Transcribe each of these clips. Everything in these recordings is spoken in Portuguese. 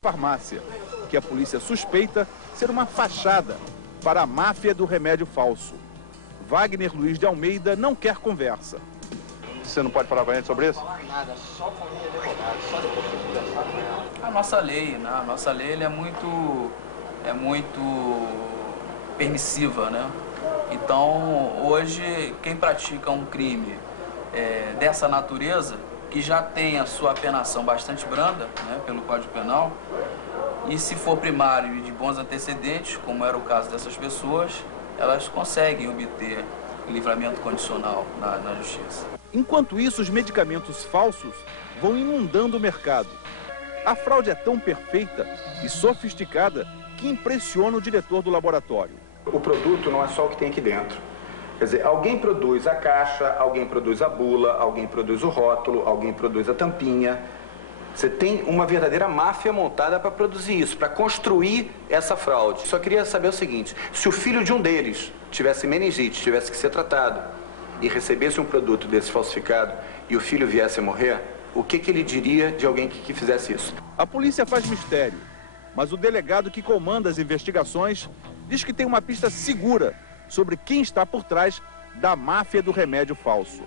Farmácia, que a polícia suspeita ser uma fachada para a máfia do remédio falso. Wagner Luiz de Almeida não quer conversa. Você não pode falar com a gente sobre isso? Não falar nada, só com a minha advogada, só depois que eu conversar com ela. A nossa lei, né? A nossa lei ela é muito permissiva, né? Então, hoje, quem pratica um crime dessa natureza, que já tem a sua penação bastante branda, né, pelo Código Penal, e se for primário e de bons antecedentes, como era o caso dessas pessoas, elas conseguem obter livramento condicional na justiça. Enquanto isso, os medicamentos falsos vão inundando o mercado. A fraude é tão perfeita e sofisticada que impressiona o diretor do laboratório. O produto não é só o que tem aqui dentro. Quer dizer, alguém produz a caixa, alguém produz a bula, alguém produz o rótulo, alguém produz a tampinha. Você tem uma verdadeira máfia montada para produzir isso, para construir essa fraude. Só queria saber o seguinte, se o filho de um deles tivesse meningite, tivesse que ser tratado e recebesse um produto desse falsificado e o filho viesse a morrer, o que ele diria de alguém que fizesse isso? A polícia faz mistério, mas o delegado que comanda as investigações diz que tem uma pista segura sobre quem está por trás da máfia do remédio falso.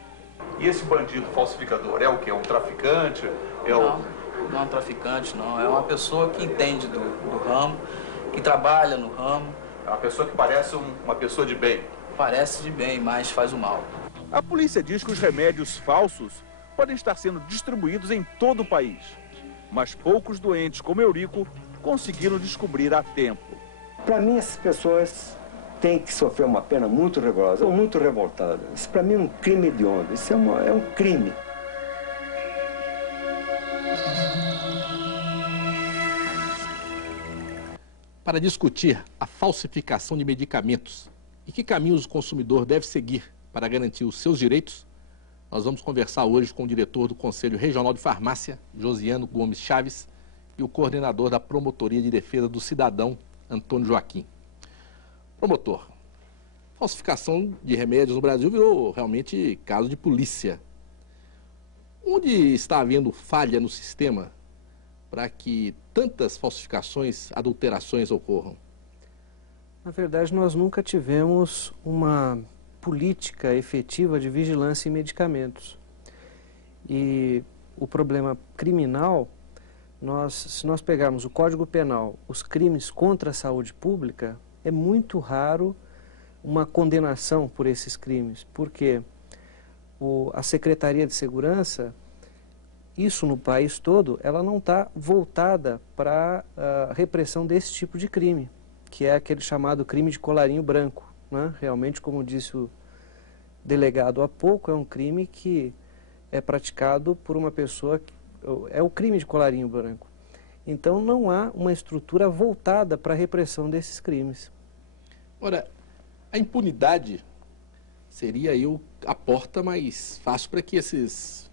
E esse bandido falsificador é o quê? É um traficante? Não é um traficante, não. É uma pessoa que entende do ramo, que trabalha no ramo. É uma pessoa que parece uma pessoa de bem. Parece de bem, mas faz o mal. A polícia diz que os remédios falsos podem estar sendo distribuídos em todo o país, mas poucos doentes como Eurico conseguiram descobrir a tempo. Para mim, essas pessoas têm que sofrer uma pena muito rigorosa, ou muito revoltada. Isso para mim é um crime hediondo, isso é um crime. Para discutir a falsificação de medicamentos e que caminhos o consumidor deve seguir para garantir os seus direitos, nós vamos conversar hoje com o diretor do Conselho Regional de Farmácia, Josiano Gomes Chaves, e o coordenador da Promotoria de Defesa do Cidadão, Antônio Joaquim. Promotor, falsificação de remédios no Brasil virou realmente caso de polícia. Onde está havendo falha no sistema para que tantas falsificações, adulterações ocorram? Na verdade, nós nunca tivemos uma política efetiva de vigilância em medicamentos. E o problema criminal, se nós pegarmos o Código Penal, os crimes contra a saúde pública, é muito raro uma condenação por esses crimes, porque a Secretaria de Segurança, isso no país todo, ela não está voltada para a repressão desse tipo de crime, que é aquele chamado crime de colarinho branco, né? Realmente, como disse o delegado há pouco, é um crime que é praticado por uma pessoa, é o crime de colarinho branco. Então não há uma estrutura voltada para a repressão desses crimes. Ora, a impunidade seria aí a porta mais fácil para que esses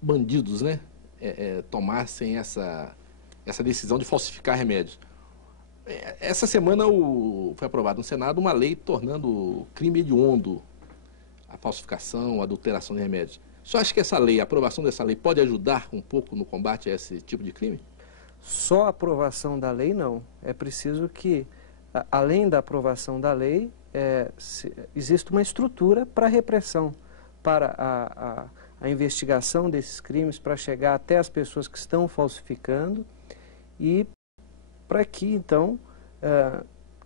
bandidos, né, tomassem essa decisão de falsificar remédios. Essa semana foi aprovada no Senado uma lei tornando crime hediondo a falsificação, a adulteração de remédios. Só acha que essa lei, a aprovação dessa lei, pode ajudar um pouco no combate a esse tipo de crime? Só a aprovação da lei não. É preciso que, além da aprovação da lei, existe uma estrutura para a repressão, para a investigação desses crimes, para chegar até as pessoas que estão falsificando e para que, então,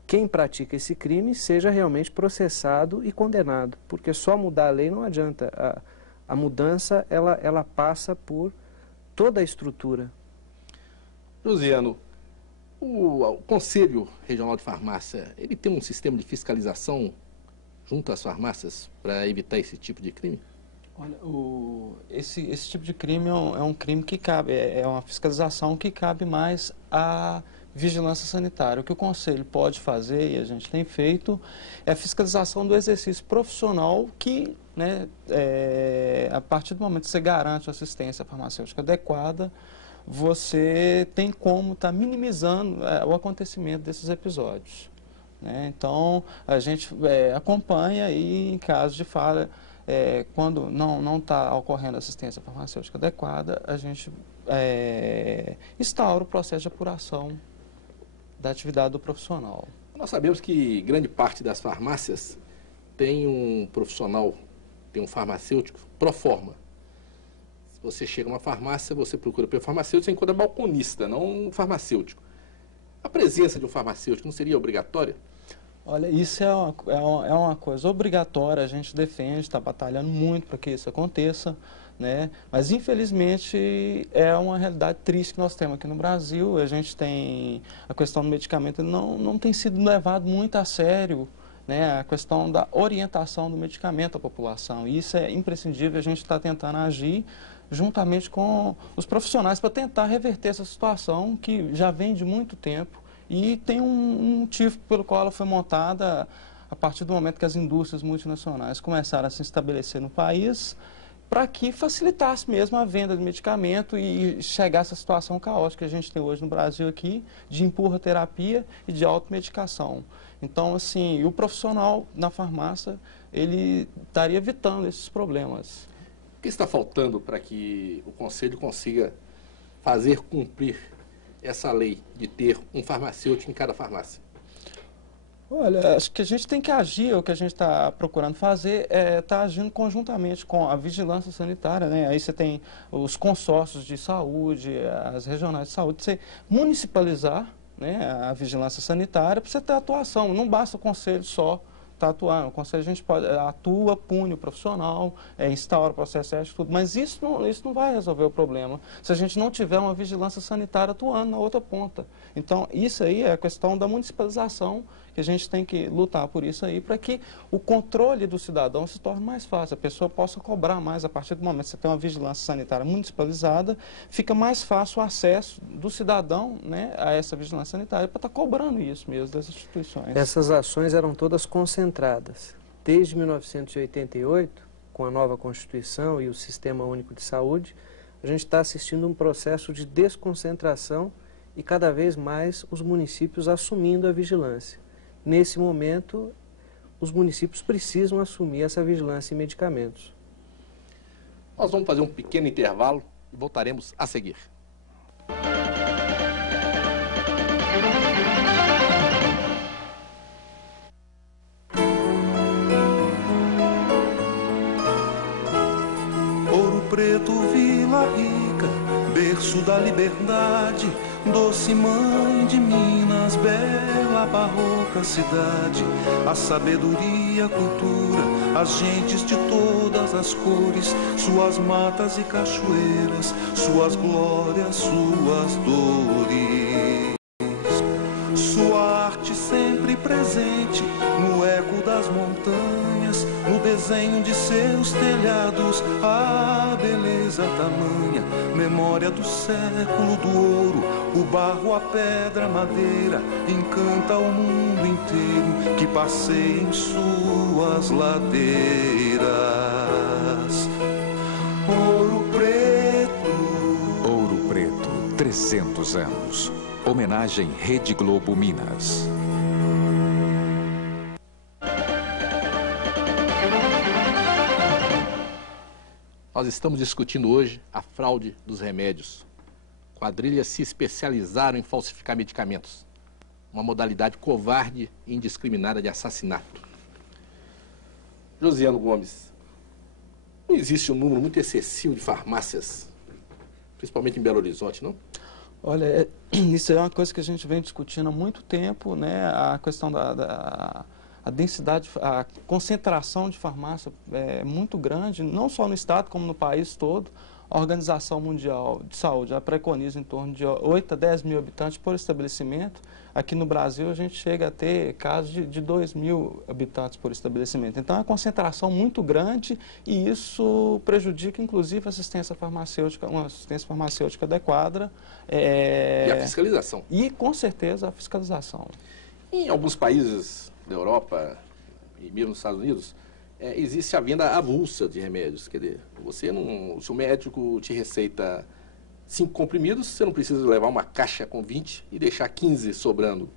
quem pratica esse crime seja realmente processado e condenado, porque só mudar a lei não adianta. A mudança, ela passa por toda a estrutura. Josiano, o Conselho Regional de Farmácia, ele tem um sistema de fiscalização junto às farmácias para evitar esse tipo de crime? Olha, esse tipo de crime é um crime que cabe, é uma fiscalização que cabe mais à vigilância sanitária. O que o Conselho pode fazer, e a gente tem feito, é a fiscalização do exercício profissional que, né, a partir do momento que você garante assistência farmacêutica adequada, você tem como estar minimizando o acontecimento desses episódios, né? Então, a gente acompanha e, em caso de falha, quando não está ocorrendo assistência farmacêutica adequada, a gente instaura o processo de apuração da atividade do profissional. Nós sabemos que grande parte das farmácias tem um profissional, tem um farmacêutico pro forma. Se você chega numa farmácia, você procura pelo farmacêutico, você encontra balconista, não um farmacêutico. A presença de um farmacêutico não seria obrigatória? Olha, isso é uma coisa obrigatória, a gente defende, está batalhando muito para que isso aconteça, né? Mas infelizmente é uma realidade triste que nós temos aqui no Brasil. A gente tem a questão do medicamento, não tem sido levado muito a sério, né? A questão da orientação do medicamento à população. E isso é imprescindível, a gente está tentando agir juntamente com os profissionais para tentar reverter essa situação que já vem de muito tempo. E tem um motivo pelo qual ela foi montada a partir do momento que as indústrias multinacionais começaram a se estabelecer no país, para que facilitasse mesmo a venda de medicamento e chegasse à situação caótica que a gente tem hoje no Brasil aqui, de empurra-terapia e de automedicação. Então, assim, o profissional na farmácia, ele estaria evitando esses problemas. O que está faltando para que o Conselho consiga fazer cumprir essa lei de ter um farmacêutico em cada farmácia? Olha, acho que a gente tem que agir, o que a gente está procurando fazer é estar agindo conjuntamente com a vigilância sanitária, né? Aí você tem os consórcios de saúde, as regionais de saúde, você municipalizar, né, a vigilância sanitária para você ter atuação. Não basta o Conselho só estar atuando. O Conselho a gente atua, pune o profissional, instaura o processo ético, tudo, mas isso não vai resolver o problema se a gente não tiver uma vigilância sanitária atuando na outra ponta. Então, isso aí é a questão da municipalização, que a gente tem que lutar por isso aí, para que o controle do cidadão se torne mais fácil, a pessoa possa cobrar mais. A partir do momento que você tem uma vigilância sanitária municipalizada, fica mais fácil o acesso do cidadão, né, a essa vigilância sanitária para estar cobrando isso mesmo das instituições. Essas ações eram todas concentradas. Desde 1988, com a nova Constituição e o Sistema Único de Saúde, a gente está assistindo um processo de desconcentração e cada vez mais os municípios assumindo a vigilância. Nesse momento, os municípios precisam assumir essa vigilância em medicamentos. Nós vamos fazer um pequeno intervalo e voltaremos a seguir. Ouro Preto, Vila Rica, berço da liberdade, doce mãe de Minas, bela barroca cidade, a sabedoria, a cultura, as gentes de todas as cores, suas matas e cachoeiras, suas glórias, suas dores. Sua arte sempre presente no eco das montanhas, no desenho de seus telhados, a beleza tamanha, memória do século do ouro, o barro, a pedra, a madeira, encanta o mundo inteiro que passeia em suas ladeiras. Ouro Preto. Ouro Preto, 300 anos. Homenagem Rede Globo Minas. Nós estamos discutindo hoje a fraude dos remédios. Quadrilhas se especializaram em falsificar medicamentos. Uma modalidade covarde e indiscriminada de assassinato. Josiano Gomes, não existe um número muito excessivo de farmácias, principalmente em Belo Horizonte, não? Olha, isso é uma coisa que a gente vem discutindo há muito tempo, né? A questão da densidade, a concentração de farmácia é muito grande, não só no estado, como no país todo. A Organização Mundial de Saúde já preconiza em torno de 8 a 10 mil habitantes por estabelecimento. Aqui no Brasil, a gente chega a ter casos de 2 mil habitantes por estabelecimento. Então, é uma concentração muito grande e isso prejudica, inclusive, a assistência farmacêutica, uma assistência farmacêutica adequada. E a fiscalização. E, com certeza, a fiscalização. Em alguns países da Europa e mesmo nos Estados Unidos, existe a venda avulsa de remédios. Quer dizer, se o médico te receita 5 comprimidos, você não precisa levar uma caixa com 20 e deixar 15 sobrando.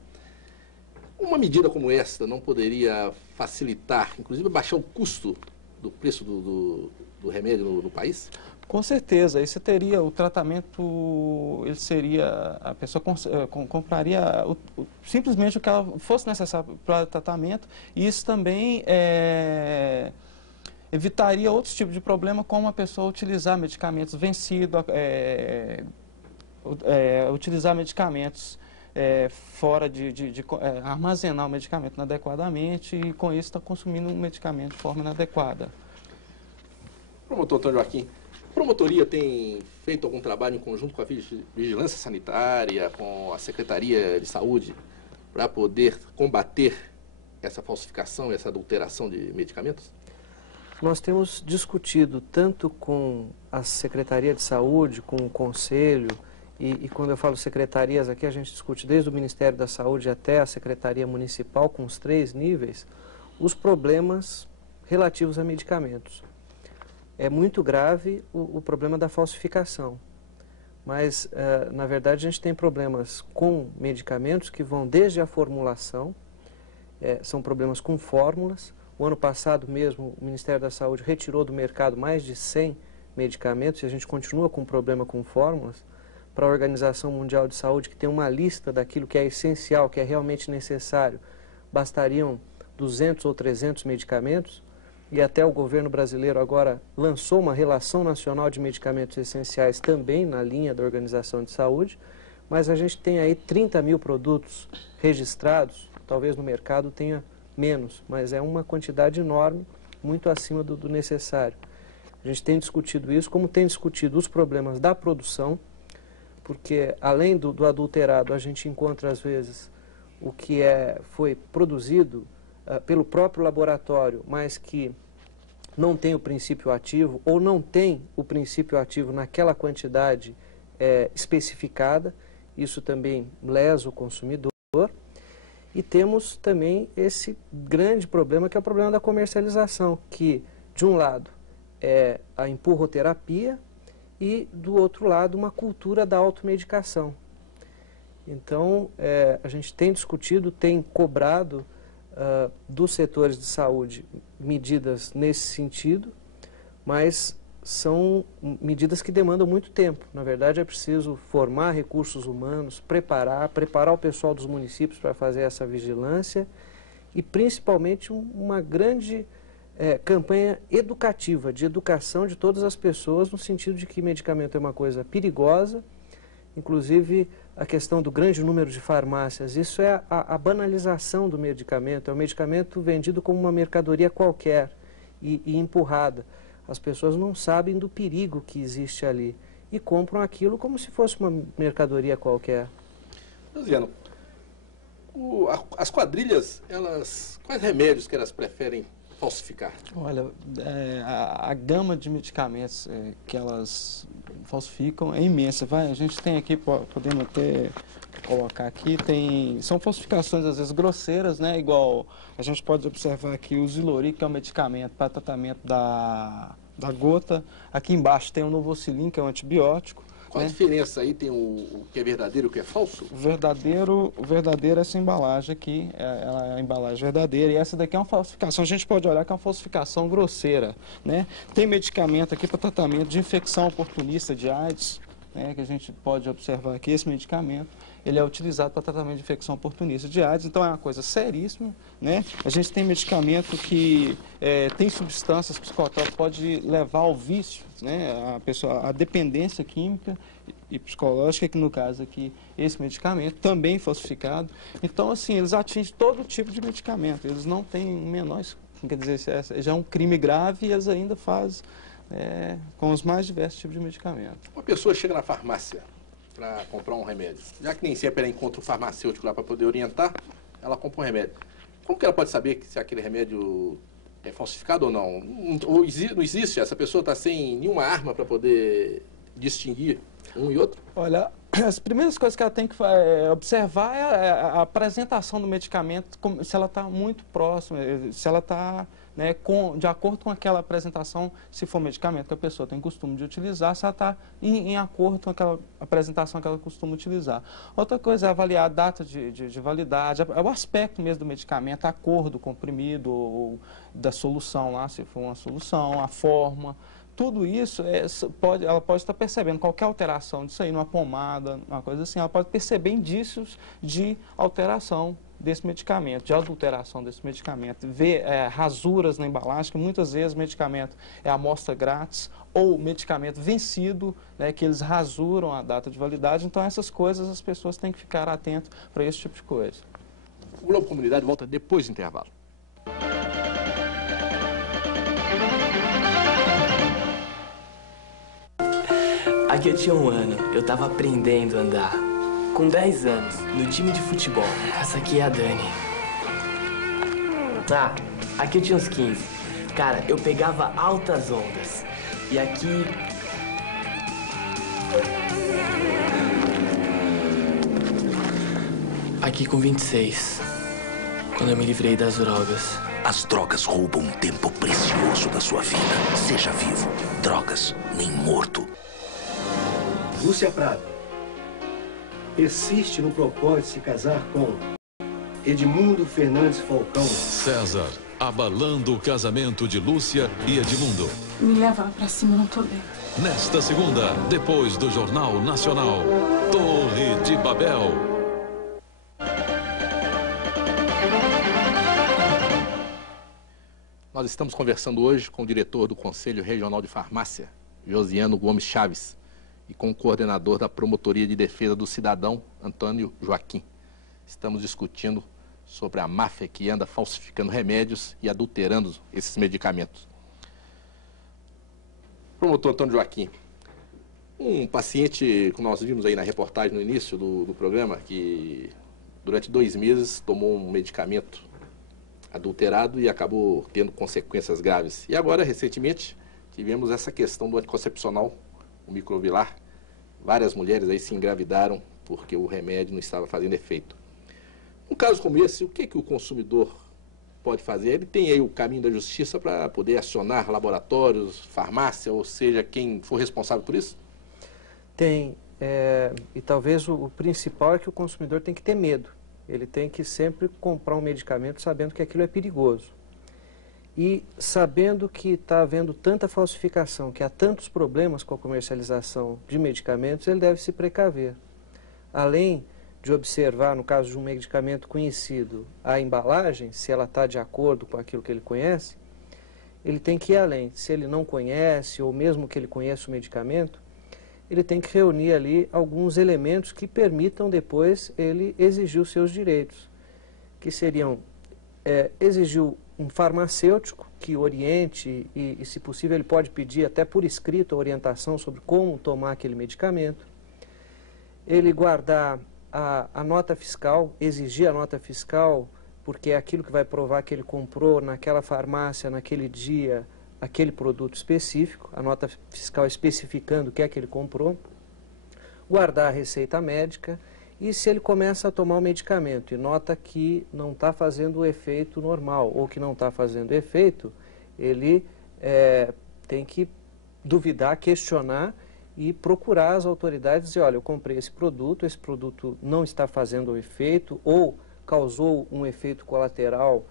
Uma medida como esta não poderia facilitar, inclusive baixar o custo do preço do remédio no país? Com certeza, aí você teria o tratamento, ele seria, a pessoa compraria simplesmente o que ela fosse necessário para o tratamento, e isso também evitaria outros tipos de problema, como a pessoa utilizar medicamentos vencidos, utilizar medicamentos fora armazenar o medicamento inadequadamente, e com isso está consumindo um medicamento de forma inadequada. Promotor Antônio Joaquim, a promotoria tem feito algum trabalho em conjunto com a Vigilância Sanitária, com a Secretaria de Saúde, para poder combater essa falsificação, essa adulteração de medicamentos? Nós temos discutido tanto com a Secretaria de Saúde, com o Conselho, e quando eu falo secretarias aqui, a gente discute desde o Ministério da Saúde até a Secretaria Municipal, com os 3 níveis, os problemas relativos a medicamentos. É muito grave o problema da falsificação, mas, na verdade, a gente tem problemas com medicamentos que vão desde a formulação, são problemas com fórmulas. O ano passado mesmo, o Ministério da Saúde retirou do mercado mais de 100 medicamentos, e a gente continua com problema com fórmulas. Para a Organização Mundial de Saúde, que tem uma lista daquilo que é essencial, que é realmente necessário, bastariam 200 ou 300 medicamentos, e até o governo brasileiro agora lançou uma relação nacional de medicamentos essenciais também na linha da Organização de Saúde, mas a gente tem aí 30 mil produtos registrados, talvez no mercado tenha menos, mas é uma quantidade enorme, muito acima do necessário. A gente tem discutido isso, como tem discutido os problemas da produção, porque além do adulterado, a gente encontra às vezes o que foi produzido pelo próprio laboratório, mas que não tem o princípio ativo, ou não tem o princípio ativo naquela quantidade especificada. Isso também lesa o consumidor. E temos também esse grande problema, que é o problema da comercialização, que, de um lado, é a empurroterapia, e, do outro lado, uma cultura da automedicação. Então, a gente tem discutido, tem cobrado dos setores de saúde medidas nesse sentido, mas são medidas que demandam muito tempo. Na verdade, é preciso formar recursos humanos, preparar o pessoal dos municípios para fazer essa vigilância, e, principalmente, uma grande campanha educativa, de educação de todas as pessoas, no sentido de que medicamento é uma coisa perigosa, inclusive a questão do grande número de farmácias. Isso é a banalização do medicamento, é um medicamento vendido como uma mercadoria qualquer e empurrada. As pessoas não sabem do perigo que existe ali e compram aquilo como se fosse uma mercadoria qualquer. Luciano, as quadrilhas, quais remédios que elas preferem falsificar? Olha, a gama de medicamentos que elas falsificam é imensa. A gente tem aqui, podemos até colocar aqui, são falsificações às vezes grosseiras, né? Igual a gente pode observar aqui o Ziloric, que é um medicamento para tratamento da gota. Aqui embaixo tem o Novocilin, que é um antibiótico. Qual a diferença aí? Tem o que é verdadeiro e o que é falso? O verdadeiro é essa embalagem aqui, ela é a embalagem verdadeira, e essa daqui é uma falsificação. A gente pode olhar que é uma falsificação grosseira, né? Tem medicamento aqui para tratamento de infecção oportunista de AIDS, né, que a gente pode observar aqui. Esse medicamento, ele é utilizado para tratamento de infecção oportunista de AIDS, então é uma coisa seríssima, né? A gente tem medicamento que tem substâncias psicotrópicas, pode levar ao vício, né? A dependência química e psicológica, que no caso aqui, esse medicamento também falsificado. Então, assim, eles atingem todo tipo de medicamento, eles não têm o menor, quer dizer, já é um crime grave, e eles ainda fazem com os mais diversos tipos de medicamentos. Uma pessoa chega na farmácia para comprar um remédio, já que nem sempre ela encontra o farmacêutico lá para poder orientar, ela compra um remédio. Como que ela pode saber se aquele remédio é falsificado ou não? Ou não existe? Essa pessoa está sem nenhuma arma para poder distinguir um e outro? Olha, as primeiras coisas que ela tem que observar é a apresentação do medicamento, se ela está muito próxima, se ela está de acordo com aquela apresentação, se for medicamento que a pessoa tem costume de utilizar, se ela está em acordo com aquela apresentação que ela costuma utilizar. Outra coisa é avaliar a data de validade, o aspecto mesmo do medicamento, a cor do comprimido ou da solução lá, se for uma solução, a forma, tudo isso, ela pode estar percebendo qualquer alteração disso aí, numa pomada, uma coisa assim, ela pode perceber indícios de alteração desse medicamento, de adulteração desse medicamento, ver rasuras na embalagem, que muitas vezes o medicamento é amostra grátis, ou medicamento vencido, né, que eles rasuram a data de validade. Então essas coisas as pessoas têm que ficar atentas para esse tipo de coisa. O Globo Comunidade volta depois do intervalo. Aqui eu tinha 1 ano, eu tava aprendendo a andar. Com 10 anos, no time de futebol. Essa aqui é a Dani. Ah, aqui eu tinha uns 15. Cara, eu pegava altas ondas. E aqui... Aqui com 26, quando eu me livrei das drogas. As drogas roubam um tempo precioso da sua vida. Seja vivo. Drogas, nem morto. Lúcia Prado persiste no propósito de se casar com Edmundo Fernandes Falcão. César, abalando o casamento de Lúcia e Edmundo. Me leva lá pra cima, eu não tô bem. Nesta segunda, depois do Jornal Nacional, Torre de Babel. Nós estamos conversando hoje com o diretor do Conselho Regional de Farmácia, Josiano Gomes Chaves, e com o coordenador da Promotoria de Defesa do Cidadão, Antônio Joaquim. Estamos discutindo sobre a máfia que anda falsificando remédios e adulterando esses medicamentos. Promotor Antônio Joaquim, um paciente que nós vimos aí na reportagem no início do programa, que durante 2 meses tomou um medicamento adulterado e acabou tendo consequências graves. E agora, recentemente, tivemos essa questão do anticoncepcional, o Microvilar. Várias mulheres aí se engravidaram porque o remédio não estava fazendo efeito. Um caso como esse, o que o consumidor pode fazer? Ele tem aí o caminho da justiça para poder acionar laboratórios, farmácia, ou seja, quem for responsável por isso? Tem, e talvez o principal é que o consumidor tem que ter medo. Ele tem que sempre comprar um medicamento sabendo que aquilo é perigoso. E sabendo que está havendo tanta falsificação, que há tantos problemas com a comercialização de medicamentos, ele deve se precaver. Além de observar, no caso de um medicamento conhecido, a embalagem, se ela está de acordo com aquilo que ele conhece, ele tem que ir além. Se ele não conhece, ou mesmo que ele conheça o medicamento, ele tem que reunir ali alguns elementos que permitam depois ele exigir os seus direitos, que seriam exigir um farmacêutico que oriente e, se possível, ele pode pedir até por escrito a orientação sobre como tomar aquele medicamento. Ele guardar a nota fiscal, exigir a nota fiscal, porque é aquilo que vai provar que ele comprou naquela farmácia, naquele dia, aquele produto específico, a nota fiscal especificando o que é que ele comprou. Guardar a receita médica. E se ele começa a tomar o medicamento e nota que não está fazendo o efeito normal ou que não está fazendo efeito, ele tem que duvidar, questionar e procurar as autoridades e dizer, olha, eu comprei esse produto não está fazendo o efeito ou causou um efeito colateral,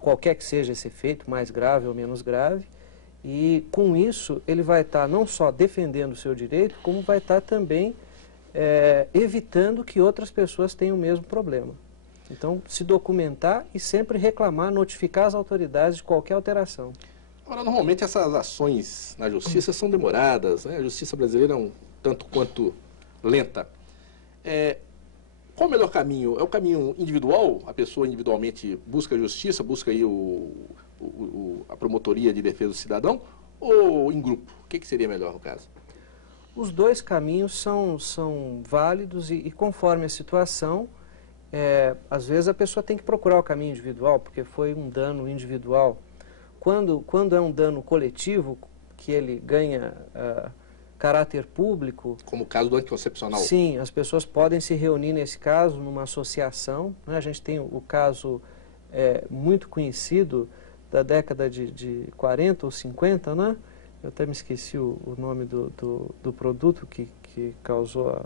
qualquer que seja esse efeito, mais grave ou menos grave, e com isso ele vai estar não só defendendo o seu direito, como vai estar também evitando que outras pessoas tenham o mesmo problema. Então, se documentar e sempre reclamar, notificar as autoridades de qualquer alteração. Agora, normalmente essas ações na justiça são demoradas, né? A justiça brasileira é um tanto quanto lenta. Qual o melhor caminho? É o caminho individual? A pessoa individualmente busca a justiça, busca aí a promotoria de defesa do cidadão? Ou em grupo? O que seria melhor no caso? Os dois caminhos são válidos e conforme a situação, às vezes a pessoa tem que procurar o caminho individual, porque foi um dano individual. Quando é um dano coletivo, que ele ganha caráter público... Como o caso do anticoncepcional. Sim, as pessoas podem se reunir nesse caso, numa associação, né? A gente tem o caso muito conhecido da década de 40 ou 50, né? Eu até me esqueci o nome do produto que causou a...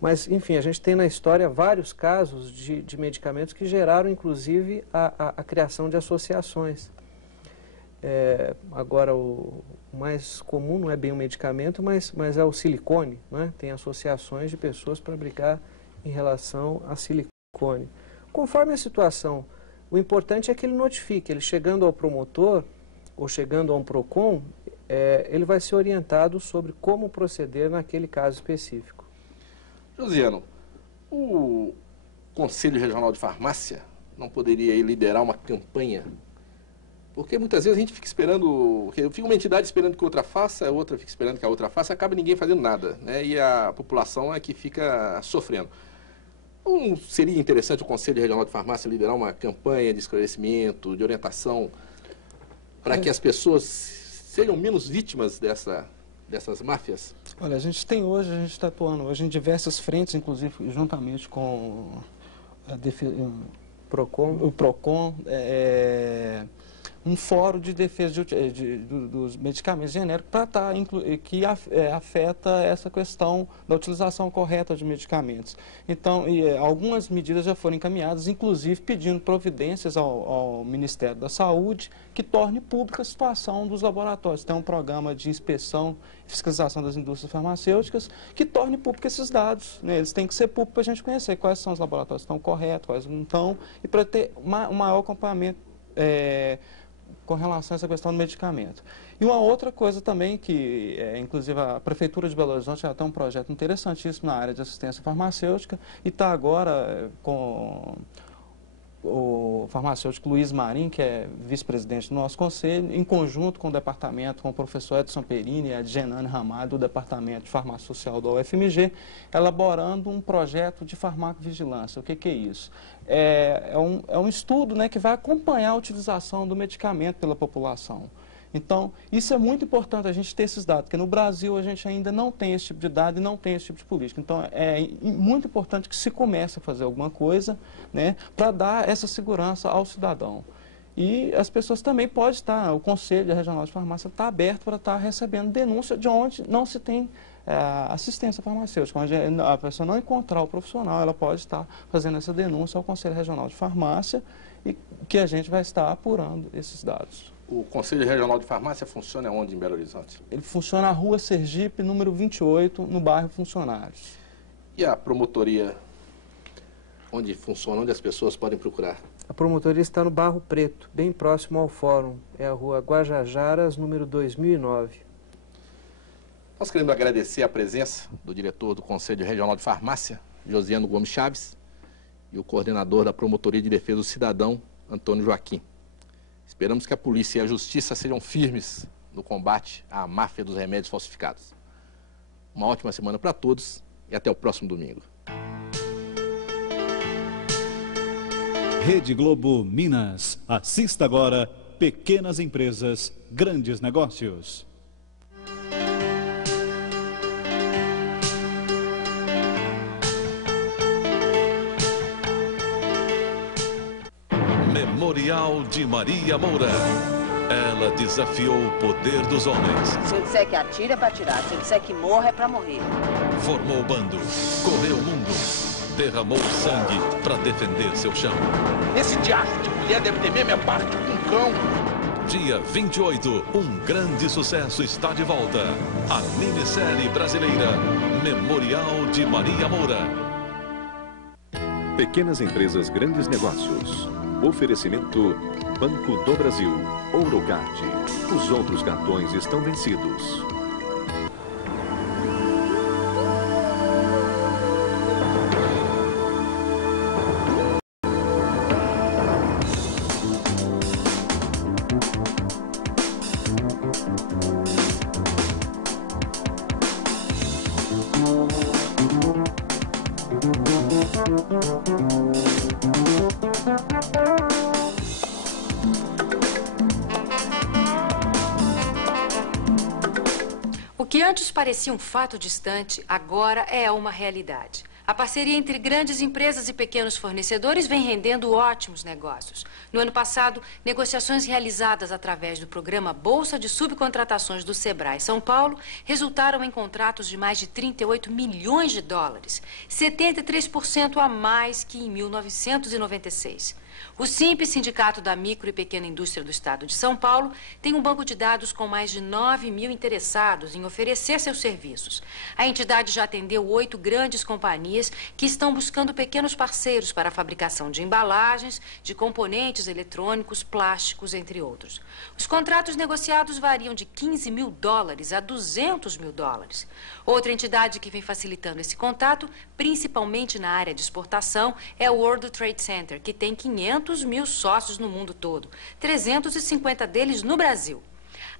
Mas, enfim, a gente tem na história vários casos de medicamentos que geraram, inclusive, a criação de associações. Agora, o mais comum não é bem o medicamento, mas é o silicone, né? Tem associações de pessoas para brigar em relação a silicone. Conforme a situação, o importante é que ele notifique, ele chegando ao promotor ou chegando a um PROCON, ele vai ser orientado sobre como proceder naquele caso específico. Josiano, o Conselho Regional de Farmácia não poderia liderar uma campanha? Porque muitas vezes a gente fica esperando, fica uma entidade esperando que outra faça, a outra fica esperando que a outra faça, acaba ninguém fazendo nada, né? E a população é que fica sofrendo. Não seria interessante o Conselho Regional de Farmácia liderar uma campanha de esclarecimento, de orientação, para que as pessoas sejam menos vítimas dessas máfias? Olha, a gente está atuando hoje em diversas frentes, inclusive juntamente com o PROCON, um fórum de defesa dos medicamentos genéricos que afeta essa questão da utilização correta de medicamentos. Então, algumas medidas já foram encaminhadas, inclusive pedindo providências ao Ministério da Saúde que torne pública a situação dos laboratórios. Tem um programa de inspeção e fiscalização das indústrias farmacêuticas que torne público esses dados, né? Eles têm que ser públicos para a gente conhecer quais são os laboratórios que estão corretos, quais não estão, e para ter um maior acompanhamento com relação a essa questão do medicamento. E uma outra coisa também que, inclusive, a Prefeitura de Belo Horizonte já tem um projeto interessantíssimo na área de assistência farmacêutica e está agora com o farmacêutico Luiz Marim, que é vice-presidente do nosso conselho, em conjunto com o departamento, com o professor Edson Perini e a Genane Ramalho, do departamento de farmácia social da UFMG, elaborando um projeto de farmacovigilância. O que é isso? É um estudo, né, que vai acompanhar a utilização do medicamento pela população. Então, isso é muito importante a gente ter esses dados, porque no Brasil a gente ainda não tem esse tipo de dado e não tem esse tipo de política. Então, é muito importante que se comece a fazer alguma coisa, né, para dar essa segurança ao cidadão. E as pessoas também podem estar, o Conselho Regional de Farmácia está aberto para estar recebendo denúncia de onde não se tem assistência farmacêutica, onde a pessoa não encontrar o profissional, ela pode estar fazendo essa denúncia ao Conselho Regional de Farmácia e que a gente vai estar apurando esses dados. O Conselho Regional de Farmácia funciona onde em Belo Horizonte? Ele funciona na Rua Sergipe, número 28, no bairro Funcionários. E a promotoria, onde funciona, onde as pessoas podem procurar? A promotoria está no Barro Preto, bem próximo ao fórum. É a Rua Guajajaras, número 2009. Nós queremos agradecer a presença do diretor do Conselho Regional de Farmácia, Josiano Gomes Chaves, e o coordenador da Promotoria de Defesa do Cidadão, Antônio Joaquim. Esperamos que a polícia e a justiça sejam firmes no combate à máfia dos remédios falsificados. Uma ótima semana para todos e até o próximo domingo. Rede Globo Minas. Assista agora Pequenas Empresas, Grandes Negócios. Memorial de Maria Moura. Ela desafiou o poder dos homens. Se eu disser que atira, é pra atirar. Se eu disser que morra, é pra morrer. Formou bando, correu o mundo, derramou sangue pra defender seu chão. Esse diacho de mulher deve ter mesmo parte com um cão. Dia 28, um grande sucesso está de volta. A minissérie brasileira Memorial de Maria Moura. Pequenas Empresas, Grandes Negócios. Oferecimento Banco do Brasil, Ourocard. Os outros cartões estão vencidos. O que antes parecia um fato distante, agora é uma realidade. A parceria entre grandes empresas e pequenos fornecedores vem rendendo ótimos negócios. No ano passado, negociações realizadas através do programa Bolsa de Subcontratações do Sebrae São Paulo resultaram em contratos de mais de 38 milhões de dólares, 73% a mais que em 1996. O Simples, Sindicato da Micro e Pequena Indústria do Estado de São Paulo, tem um banco de dados com mais de 9 mil interessados em oferecer seus serviços. A entidade já atendeu 8 grandes companhias que estão buscando pequenos parceiros para a fabricação de embalagens, de componentes eletrônicos, plásticos, entre outros. Os contratos negociados variam de $15 mil a $200 mil. Outra entidade que vem facilitando esse contato, principalmente na área de exportação, é o World Trade Center, que tem 500 mil sócios no mundo todo, 350 deles no Brasil.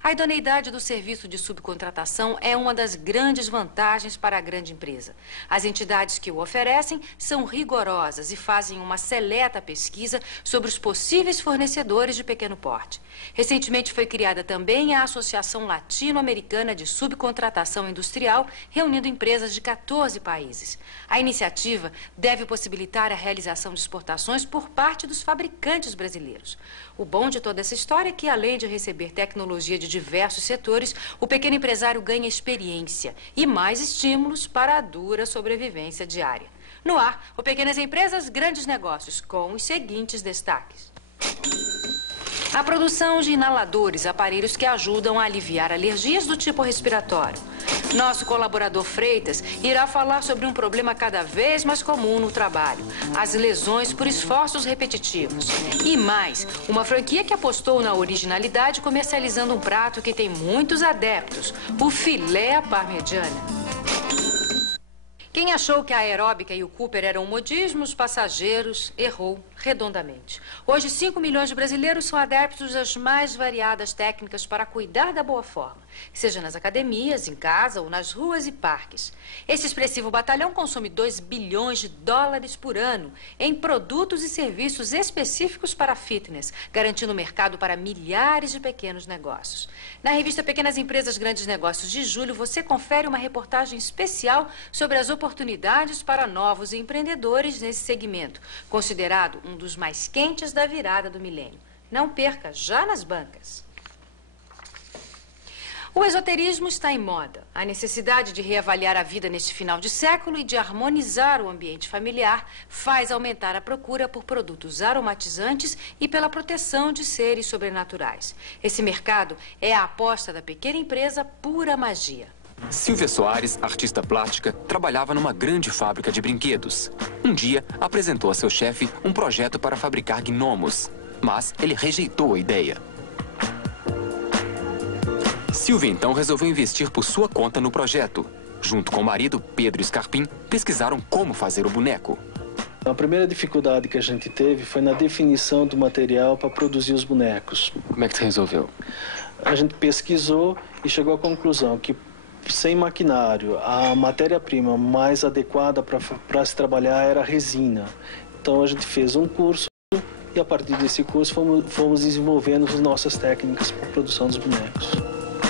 A idoneidade do serviço de subcontratação é uma das grandes vantagens para a grande empresa. As entidades que o oferecem são rigorosas e fazem uma seleta pesquisa sobre os possíveis fornecedores de pequeno porte. Recentemente foi criada também a Associação Latino-Americana de Subcontratação Industrial, reunindo empresas de 14 países. A iniciativa deve possibilitar a realização de exportações por parte dos fabricantes brasileiros. O bom de toda essa história é que, além de receber tecnologia de diversos setores, o pequeno empresário ganha experiência e mais estímulos para a dura sobrevivência diária. No ar, o Pequenas Empresas, Grandes Negócios, com os seguintes destaques. A produção de inaladores, aparelhos que ajudam a aliviar alergias do tipo respiratório. Nosso colaborador Freitas irá falar sobre um problema cada vez mais comum no trabalho: as lesões por esforços repetitivos. E mais, uma franquia que apostou na originalidade comercializando um prato que tem muitos adeptos: o filé à parmegiana. Quem achou que a aeróbica e o Cooper eram modismos passageiros, errou redondamente. Hoje, 5 milhões de brasileiros são adeptos das mais variadas técnicas para cuidar da boa forma, seja nas academias, em casa ou nas ruas e parques. Esse expressivo batalhão consome $2 bilhões por ano em produtos e serviços específicos para fitness, garantindo mercado para milhares de pequenos negócios. Na revista Pequenas Empresas, Grandes Negócios de julho, você confere uma reportagem especial sobre as oportunidades para novos empreendedores nesse segmento, considerado um dos mais quentes da virada do milênio. Não perca, já nas bancas. O esoterismo está em moda. A necessidade de reavaliar a vida neste final de século e de harmonizar o ambiente familiar faz aumentar a procura por produtos aromatizantes e pela proteção de seres sobrenaturais. Esse mercado é a aposta da pequena empresa Pura Magia. Silvia Soares, artista plástica, trabalhava numa grande fábrica de brinquedos. Um dia, apresentou a seu chefe um projeto para fabricar gnomos, mas ele rejeitou a ideia. Silvia, então, resolveu investir por sua conta no projeto. Junto com o marido, Pedro Scarpim, pesquisaram como fazer o boneco. A primeira dificuldade que a gente teve foi na definição do material para produzir os bonecos. Como é que você resolveu? A gente pesquisou e chegou à conclusão que, sem maquinário, a matéria-prima mais adequada para se trabalhar era a resina. Então a gente fez um curso e a partir desse curso fomos desenvolvendo as nossas técnicas para a produção dos bonecos.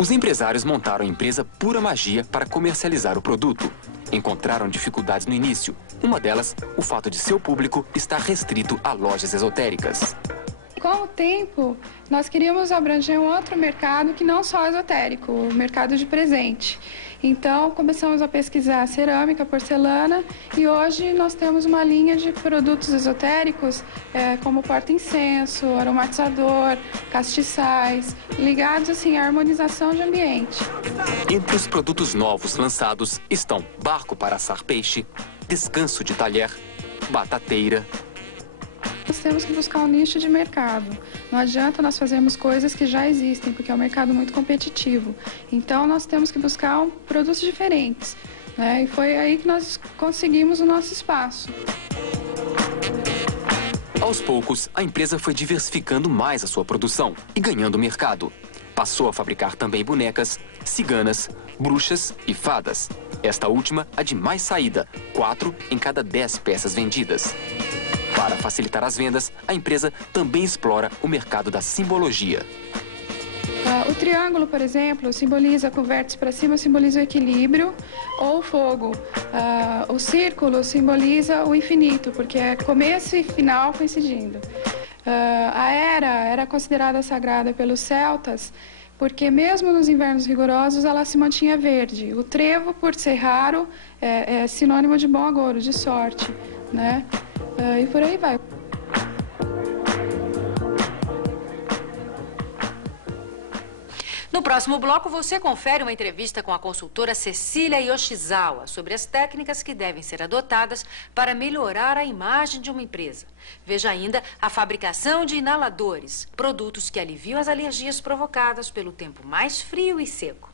Os empresários montaram a empresa Pura Magia para comercializar o produto. Encontraram dificuldades no início. Uma delas, o fato de seu público estar restrito a lojas esotéricas. Com o tempo, nós queríamos abranger um outro mercado que não só esotérico, o mercado de presente. Então, começamos a pesquisar cerâmica, porcelana, e hoje nós temos uma linha de produtos esotéricos, como porta-incenso, aromatizador, castiçais, ligados assim à harmonização de ambiente. Entre os produtos novos lançados estão barco para assar peixe, descanso de talher, batateira. Nós temos que buscar um nicho de mercado. Não adianta nós fazermos coisas que já existem, porque é um mercado muito competitivo. Então, nós temos que buscar produtos diferentes, né? E foi aí que nós conseguimos o nosso espaço. Aos poucos, a empresa foi diversificando mais a sua produção e ganhando mercado. Passou a fabricar também bonecas, ciganas, bruxas e fadas. Esta última, a de mais saída, 4 em cada 10 peças vendidas. Para facilitar as vendas, a empresa também explora o mercado da simbologia. O triângulo, por exemplo, simboliza, com o vértice para cima, simboliza o equilíbrio ou o fogo. O círculo simboliza o infinito, porque é começo e final coincidindo. A era considerada sagrada pelos celtas, porque mesmo nos invernos rigorosos ela se mantinha verde. O trevo, por ser raro, é sinônimo de bom agouro, de sorte, né? E por aí vai. No próximo bloco, você confere uma entrevista com a consultora Cecília Yoshizawa sobre as técnicas que devem ser adotadas para melhorar a imagem de uma empresa. Veja ainda a fabricação de inaladores, produtos que aliviam as alergias provocadas pelo tempo mais frio e seco.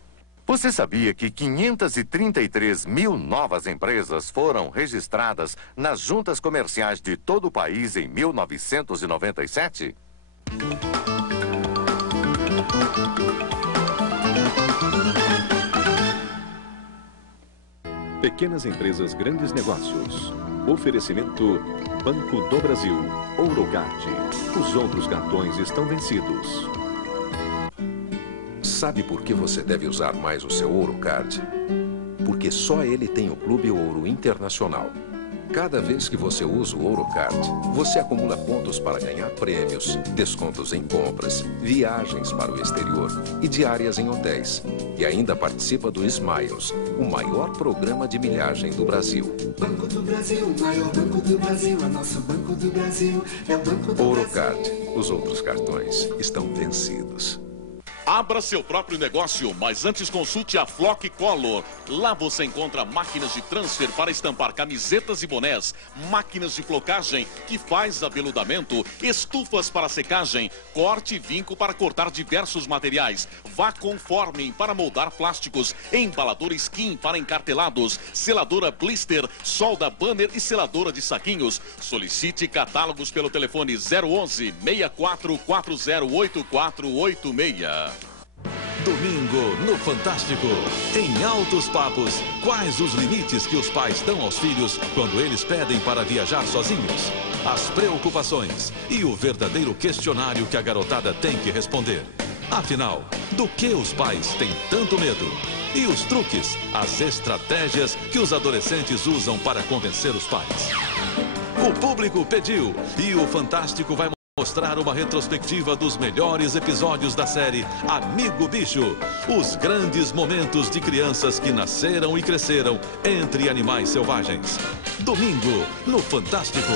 Você sabia que 533 mil novas empresas foram registradas nas juntas comerciais de todo o país em 1997? Pequenas empresas, grandes negócios. Oferecimento Banco do Brasil, Ourocard. Os outros cartões estão vencidos. Sabe por que você deve usar mais o seu Ourocard? Porque só ele tem o Clube Ouro Internacional. Cada vez que você usa o Ourocard, você acumula pontos para ganhar prêmios, descontos em compras, viagens para o exterior e diárias em hotéis. E ainda participa do Smiles, o maior programa de milhagem do Brasil. Banco do Brasil, o maior banco do Brasil, é nosso Banco do Brasil, é o Banco do Ourocard. Os outros cartões estão vencidos. Abra seu próprio negócio, mas antes consulte a Flock Color. Lá você encontra máquinas de transfer para estampar camisetas e bonés, máquinas de flocagem que faz abeludamento, estufas para secagem, corte e vinco para cortar diversos materiais, Vacuum Forming para moldar plásticos, embaladora Skin para encartelados, seladora Blister, solda banner e seladora de saquinhos. Solicite catálogos pelo telefone 011 64408486. Domingo no Fantástico. Em Altos Papos, quais os limites que os pais dão aos filhos quando eles pedem para viajar sozinhos? As preocupações e o verdadeiro questionário que a garotada tem que responder. Afinal, do que os pais têm tanto medo? E os truques, as estratégias que os adolescentes usam para convencer os pais. O público pediu e o Fantástico vai mostrar uma retrospectiva dos melhores episódios da série Amigo Bicho. Os grandes momentos de crianças que nasceram e cresceram entre animais selvagens. Domingo, no Fantástico.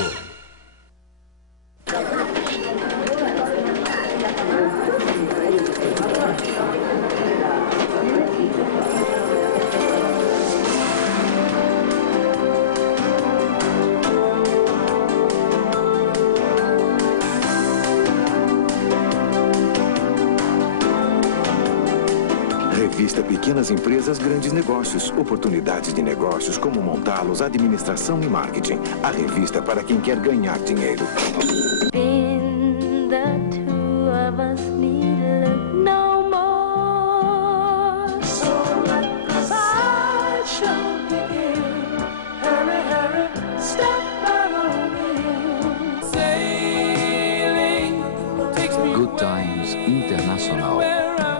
Revista Pequenas Empresas, Grandes Negócios. Oportunidades de negócios, como montá-los, administração e marketing. A revista para quem quer ganhar dinheiro. Good Times Internacional.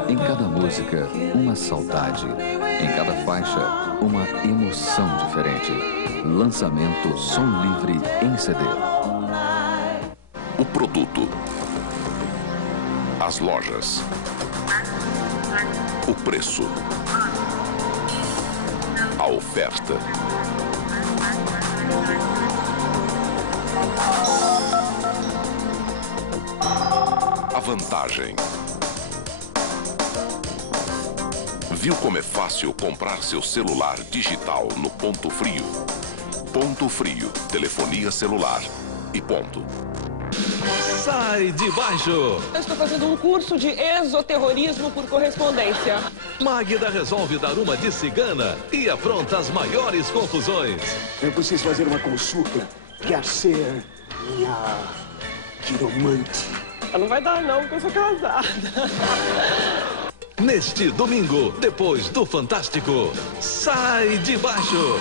Em cada música, uma saudade. Em cada faixa, uma emoção diferente. Lançamento Som Livre em CD. O produto. As lojas. O preço. A oferta. A vantagem. Viu como é fácil comprar seu celular digital no Ponto Frio? Ponto Frio, telefonia celular e ponto. Sai de baixo! Eu estou fazendo um curso de exoterrorismo por correspondência. Magda resolve dar uma de cigana e apronta as maiores confusões. Eu preciso fazer uma consulta. Quer ser minha quiromante? Não vai dar não, porque eu sou casada. Neste domingo, depois do Fantástico, Sai de Baixo!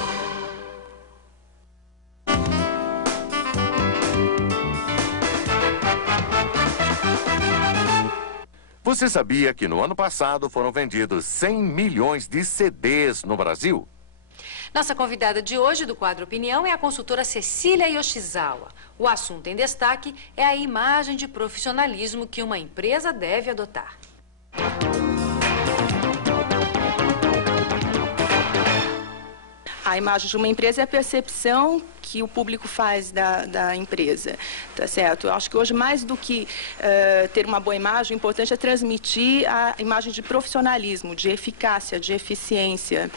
Você sabia que no ano passado foram vendidos 100 milhões de CDs no Brasil? Nossa convidada de hoje do quadro Opinião é a consultora Cecília Yoshizawa. O assunto em destaque é a imagem de profissionalismo que uma empresa deve adotar. A imagem de uma empresa é a percepção que o público faz da empresa, tá certo? Eu acho que hoje, mais do que ter uma boa imagem, o importante é transmitir a imagem de profissionalismo, de eficácia, de eficiência.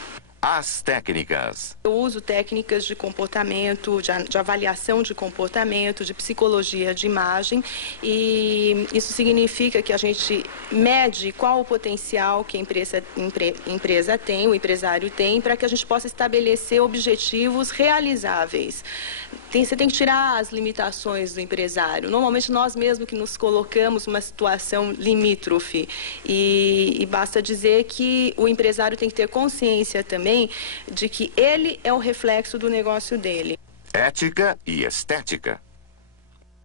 As técnicas. Eu uso técnicas de comportamento, de avaliação de comportamento, de psicologia de imagem, e isso significa que a gente mede qual o potencial que a empresa tem, o empresário tem, para que a gente possa estabelecer objetivos realizáveis. Você tem que tirar as limitações do empresário. Normalmente nós mesmos que nos colocamos numa situação limítrofe, e basta dizer que o empresário tem que ter consciência também de que ele é o reflexo do negócio dele. Ética e estética.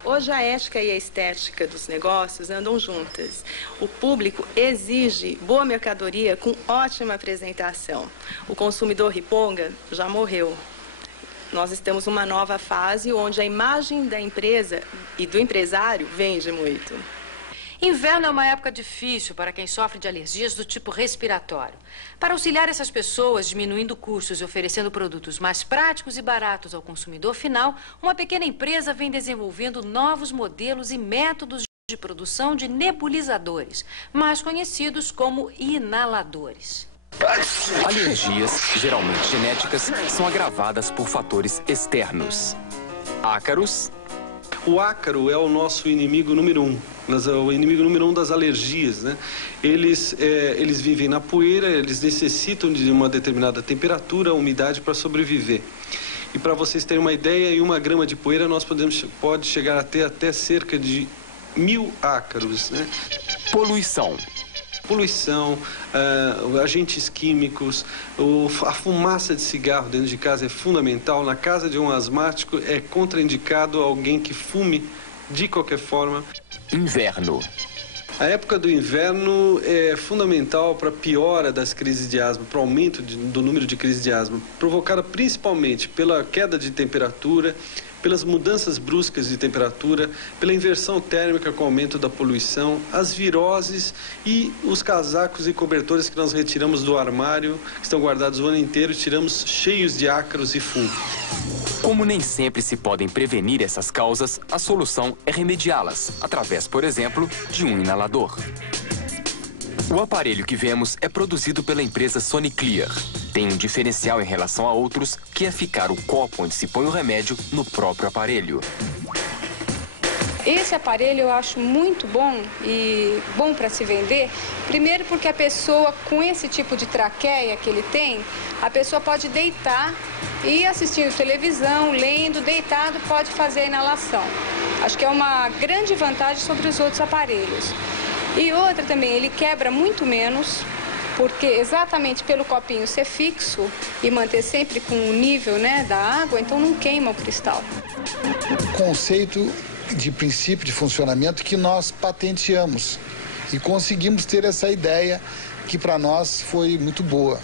Hoje a ética e a estética dos negócios andam juntas. O público exige boa mercadoria com ótima apresentação. O consumidor riponga já morreu. Nós estamos numa nova fase onde a imagem da empresa e do empresário vende muito. Inverno é uma época difícil para quem sofre de alergias do tipo respiratório. Para auxiliar essas pessoas, diminuindo custos e oferecendo produtos mais práticos e baratos ao consumidor final, uma pequena empresa vem desenvolvendo novos modelos e métodos de produção de nebulizadores, mais conhecidos como inaladores. Alergias, geralmente genéticas, são agravadas por fatores externos. Ácaros. O ácaro é o nosso inimigo número 1, o inimigo número 1 das alergias, né? Eles vivem na poeira, eles necessitam de uma determinada temperatura, umidade para sobreviver. E para vocês terem uma ideia, em 1 grama de poeira nós pode chegar a ter até cerca de 1000 ácaros, né? Poluição, agentes químicos, a fumaça de cigarro dentro de casa é fundamental. Na casa de um asmático é contraindicado alguém que fume de qualquer forma. Inverno. A época do inverno é fundamental para a piora das crises de asma, para o aumento do número de crises de asma, provocada principalmente pela queda de temperatura, pelas mudanças bruscas de temperatura, pela inversão térmica com o aumento da poluição, as viroses e os casacos e cobertores que nós retiramos do armário, que estão guardados o ano inteiro, tiramos cheios de ácaros e fungo. Como nem sempre se podem prevenir essas causas, a solução é remediá-las, através, por exemplo, de um inalador. O aparelho que vemos é produzido pela empresa Soniclear. Tem um diferencial em relação a outros, que é ficar o copo onde se põe o remédio no próprio aparelho. Esse aparelho eu acho muito bom e bom para se vender. Primeiro porque a pessoa com esse tipo de traqueia que ele tem, a pessoa pode deitar e assistindo televisão, lendo, deitado, pode fazer a inalação. Acho que é uma grande vantagem sobre os outros aparelhos. E outra também, ele quebra muito menos, porque exatamente pelo copinho ser fixo e manter sempre com o nível, né, da água, então não queima o cristal. Conceito de princípio de funcionamento que nós patenteamos e conseguimos ter essa ideia que para nós foi muito boa.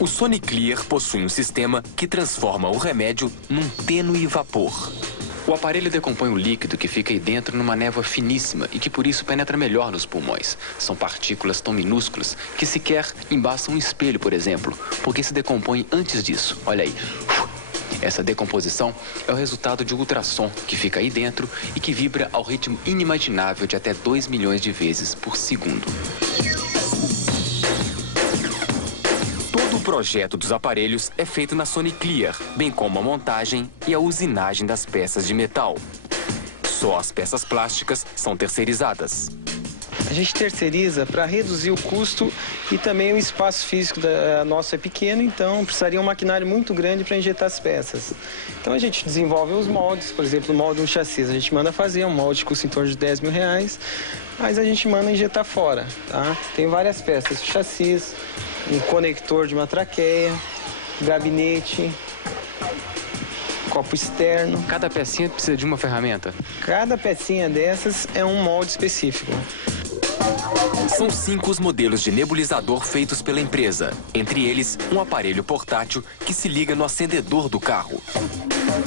O Soniclear possui um sistema que transforma o remédio num tênue vapor. O aparelho decompõe o líquido que fica aí dentro numa névoa finíssima e que por isso penetra melhor nos pulmões. São partículas tão minúsculas que sequer embaçam um espelho, por exemplo, porque se decompõem antes disso. Olha aí. Essa decomposição é o resultado de ultrassom que fica aí dentro e que vibra ao ritmo inimaginável de até 2 milhões de vezes por segundo. Todo o projeto dos aparelhos é feito na Soniclear, bem como a montagem e a usinagem das peças de metal. Só as peças plásticas são terceirizadas. A gente terceiriza para reduzir o custo e também o espaço físico nosso é pequeno, então precisaria um maquinário muito grande para injetar as peças. Então a gente desenvolve os moldes, por exemplo, o molde de um chassi, a gente manda fazer, um molde que custa em torno de 10 mil reais, mas a gente manda injetar fora, tá? Tem várias peças, chassis, um conector de uma traqueia, gabinete, copo externo. Cada pecinha precisa de uma ferramenta? Cada pecinha dessas é um molde específico. São 5 os modelos de nebulizador feitos pela empresa. Entre eles, um aparelho portátil que se liga no acendedor do carro.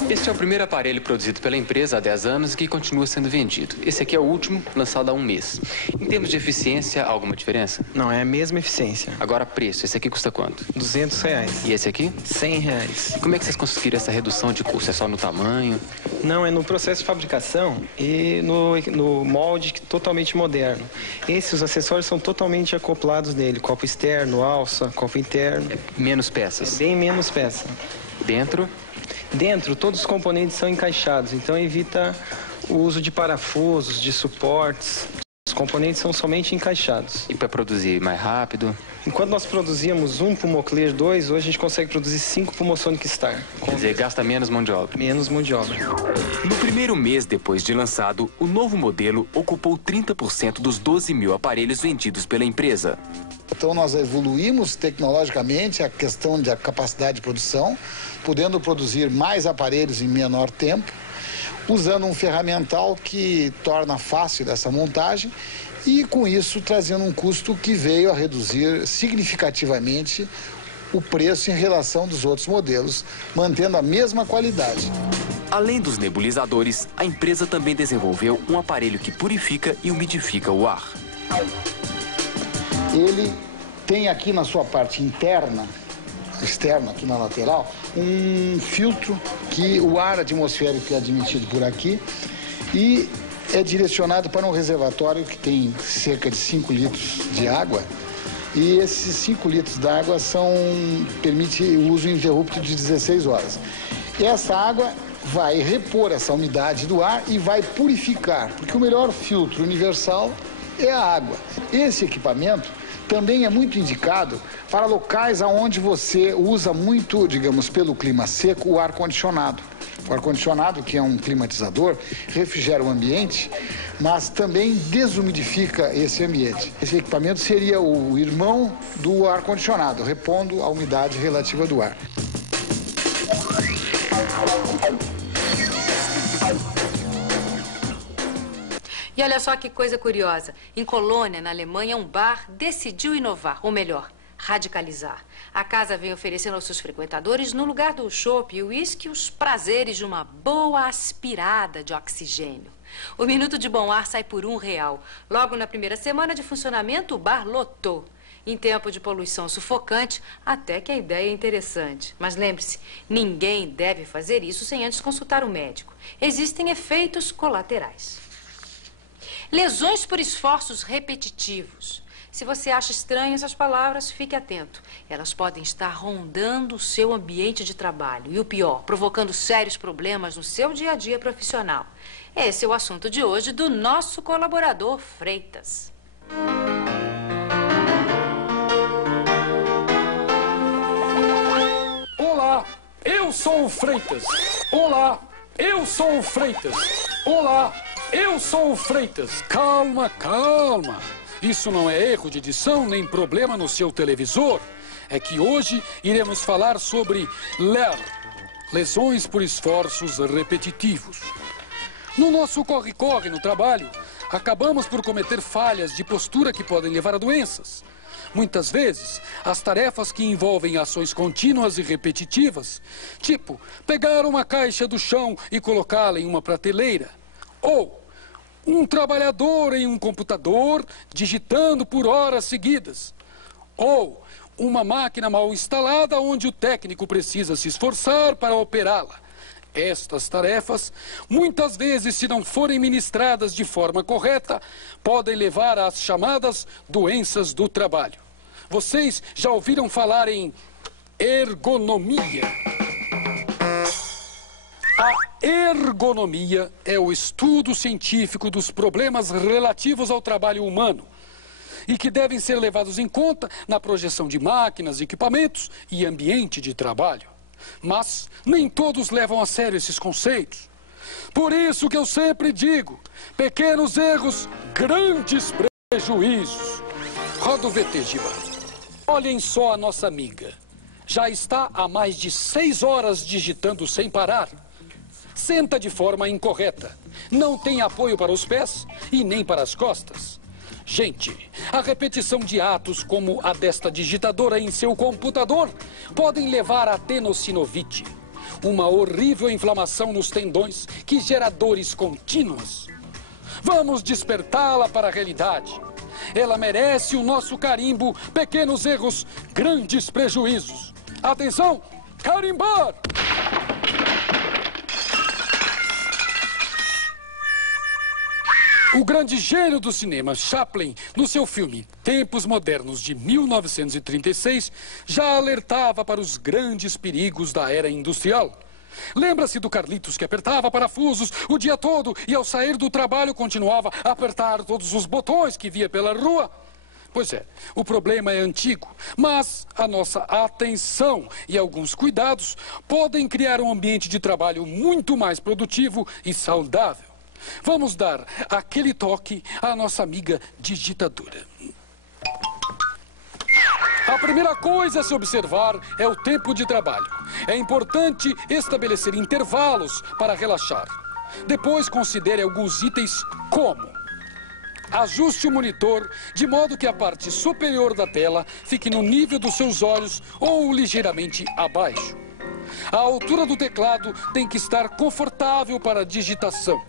Este é o primeiro aparelho produzido pela empresa há 10 anos e que continua sendo vendido. Esse aqui é o último, lançado há 1 mês. Em termos de eficiência, há alguma diferença? Não, é a mesma eficiência. Agora, preço. Esse aqui custa quanto? R$200. E esse aqui? R$100. E como é que vocês conseguiram essa redução de custo? É só no tamanho? Não, é no processo de fabricação e no molde totalmente moderno. Os acessórios são totalmente acoplados nele. Copo externo, alça, copo interno. Menos peças? É bem menos peça. Dentro? Dentro, todos os componentes são encaixados, então evita o uso de parafusos, de suportes. Os componentes são somente encaixados. E para produzir mais rápido? Enquanto nós produzíamos um Pulmoclear 2, hoje a gente consegue produzir 5 Pulmosonic Star. Quer dizer, gasta menos mão de obra? Menos mão de obra. No primeiro mês depois de lançado, o novo modelo ocupou 30% dos 12 mil aparelhos vendidos pela empresa. Então nós evoluímos tecnologicamente a questão da capacidade de produção, podendo produzir mais aparelhos em menor tempo, usando um ferramental que torna fácil essa montagem e, com isso, trazendo um custo que veio a reduzir significativamente o preço em relação dos outros modelos, mantendo a mesma qualidade. Além dos nebulizadores, a empresa também desenvolveu um aparelho que purifica e umidifica o ar. Ele tem aqui na sua parte interna, externa, aqui na lateral, um filtro que o ar atmosférico é admitido por aqui e é direcionado para um reservatório que tem cerca de 5 litros de água. E esses 5 litros de água permite o uso ininterrupto de 16 horas. E essa água vai repor essa umidade do ar e vai purificar, porque o melhor filtro universal é a água. Esse equipamento também é muito indicado para locais onde você usa muito, digamos, pelo clima seco, o ar-condicionado. O ar-condicionado, que é um climatizador, refrigera o ambiente, mas também desumidifica esse ambiente. Esse equipamento seria o irmão do ar-condicionado, repondo a umidade relativa do ar. E olha só que coisa curiosa. Em Colônia, na Alemanha, um bar decidiu inovar, ou melhor, radicalizar. A casa vem oferecendo aos seus frequentadores, no lugar do chopp e uísque, os prazeres de uma boa aspirada de oxigênio. O minuto de bom ar sai por R$1. Logo na primeira semana de funcionamento, o bar lotou. Em tempo de poluição sufocante, até que a ideia é interessante. Mas lembre-se, ninguém deve fazer isso sem antes consultar o médico. Existem efeitos colaterais. Lesões por esforços repetitivos. Se você acha estranho essas palavras, fique atento. Elas podem estar rondando o seu ambiente de trabalho. E o pior, provocando sérios problemas no seu dia a dia profissional. Esse é o assunto de hoje do nosso colaborador Freitas. Olá, eu sou o Freitas. Olá, eu sou o Freitas. Olá, eu sou o Freitas. Calma, calma. Isso não é erro de edição nem problema no seu televisor. É que hoje iremos falar sobre LER, lesões por esforços repetitivos. No nosso corre-corre no trabalho, acabamos por cometer falhas de postura que podem levar a doenças. Muitas vezes, as tarefas que envolvem ações contínuas e repetitivas, tipo pegar uma caixa do chão e colocá-la em uma prateleira, ou um trabalhador em um computador digitando por horas seguidas, ou uma máquina mal instalada onde o técnico precisa se esforçar para operá-la. Estas tarefas, muitas vezes, se não forem ministradas de forma correta, podem levar às chamadas doenças do trabalho. Vocês já ouviram falar em ergonomia? A ergonomia é o estudo científico dos problemas relativos ao trabalho humano e que devem ser levados em conta na projeção de máquinas, equipamentos e ambiente de trabalho. Mas nem todos levam a sério esses conceitos. Por isso que eu sempre digo, pequenos erros, grandes prejuízos. Roda o VT, Giba. Olhem só a nossa amiga. Já está há mais de 6 horas digitando sem parar. Senta de forma incorreta. Não tem apoio para os pés e nem para as costas. Gente, a repetição de atos como a desta digitadora em seu computador podem levar a tenossinovite, uma horrível inflamação nos tendões que gera dores contínuas. Vamos despertá-la para a realidade. Ela merece o nosso carimbo, pequenos erros, grandes prejuízos. Atenção, carimbar! O grande gênio do cinema, Chaplin, no seu filme Tempos Modernos de 1936, já alertava para os grandes perigos da era industrial. Lembra-se do Carlitos que apertava parafusos o dia todo e ao sair do trabalho continuava a apertar todos os botões que via pela rua? Pois é, o problema é antigo, mas a nossa atenção e alguns cuidados podem criar um ambiente de trabalho muito mais produtivo e saudável. Vamos dar aquele toque à nossa amiga digitadora. A primeira coisa a se observar é o tempo de trabalho. É importante estabelecer intervalos para relaxar. Depois, considere alguns itens como: ajuste o monitor de modo que a parte superior da tela fique no nível dos seus olhos ou ligeiramente abaixo. A altura do teclado tem que estar confortável para a digitação.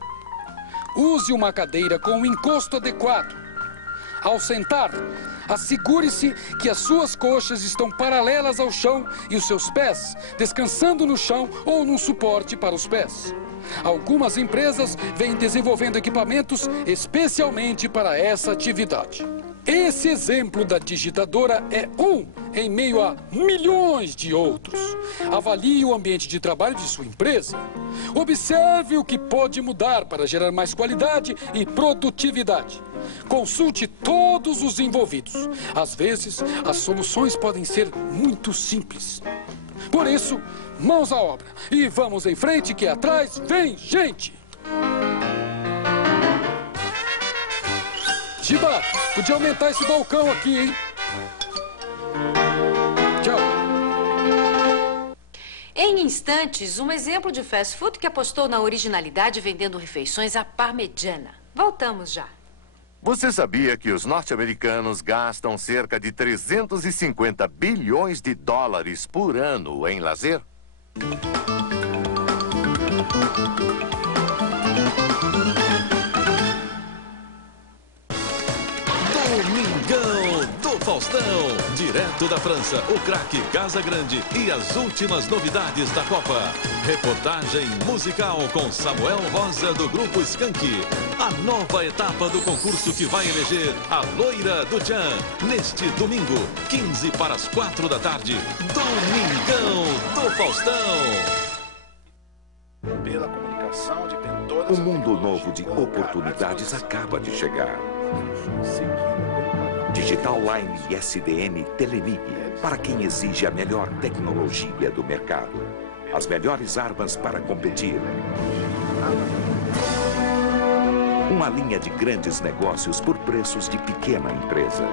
Use uma cadeira com um encosto adequado. Ao sentar, assegure-se que as suas coxas estão paralelas ao chão e os seus pés descansando no chão ou num suporte para os pés. Algumas empresas vêm desenvolvendo equipamentos especialmente para essa atividade. Esse exemplo da digitadora é um em meio a milhões de outros. Avalie o ambiente de trabalho de sua empresa. Observe o que pode mudar para gerar mais qualidade e produtividade. Consulte todos os envolvidos. Às vezes, as soluções podem ser muito simples. Por isso, mãos à obra e vamos em frente que atrás vem gente! Giba, podia aumentar esse balcão aqui, hein? Tchau. Em instantes, um exemplo de fast food que apostou na originalidade vendendo refeições à parmegiana. Voltamos já. Você sabia que os norte-americanos gastam cerca de 350 bilhões de dólares por ano em lazer? Domingão do Faustão. Direto da França, o craque Casagrande e as últimas novidades da Copa. Reportagem musical com Samuel Rosa do Grupo Skank. A nova etapa do concurso que vai eleger a loira do Tchan. Neste domingo, 15 para as 4 da tarde. Domingão do Faustão. Pela comunicação de todas. Um mundo novo de oportunidades acaba de chegar. Digital Line SDN Telemig, para quem exige a melhor tecnologia do mercado. As melhores armas para competir. Uma linha de grandes negócios por preços de pequena empresa.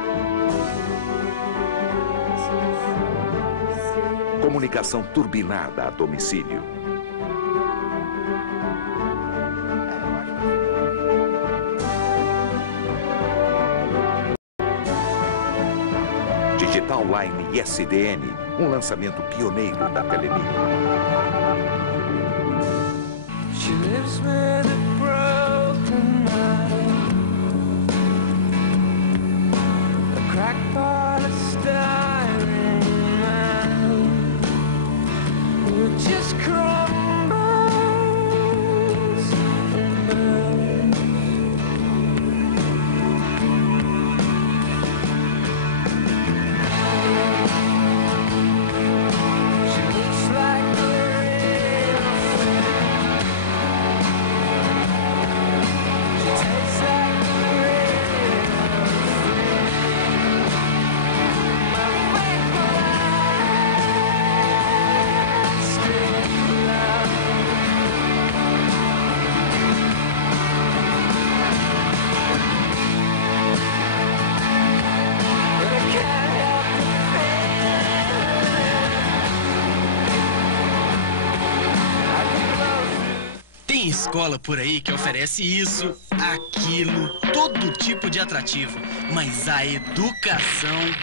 Comunicação turbinada a domicílio. Digital Line SDN, um lançamento pioneiro da Telemig. escola por aí que oferece isso, aquilo, todo tipo de atrativo, mas a educação...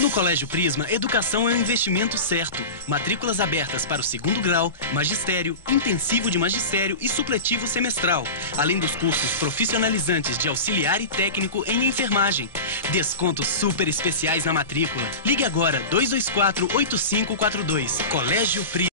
No Colégio Prisma, educação é um investimento certo. Matrículas abertas para o 2º grau, magistério, intensivo de magistério e supletivo semestral. Além dos cursos profissionalizantes de auxiliar e técnico em enfermagem. Descontos super especiais na matrícula. Ligue agora 224-8542. Colégio Prisma.